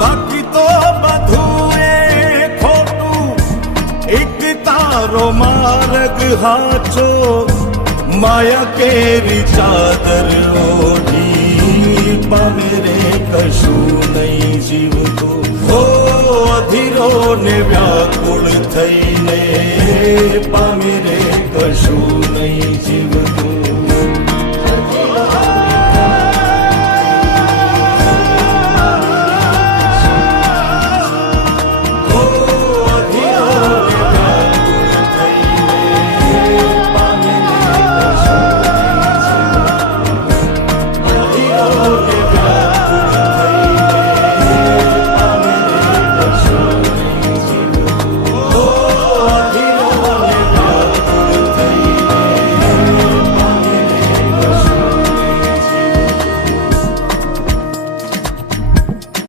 બાકી તો બધું એ ખોટું, એક તારો માર્ગ હાચો, માયા કેરી ચાદર ઓઢી પામે રે કશું નહીં જીવતું. હો અધીરો ને વ્યાકુળ થઈને પામે રે કશું નહીં જીવ.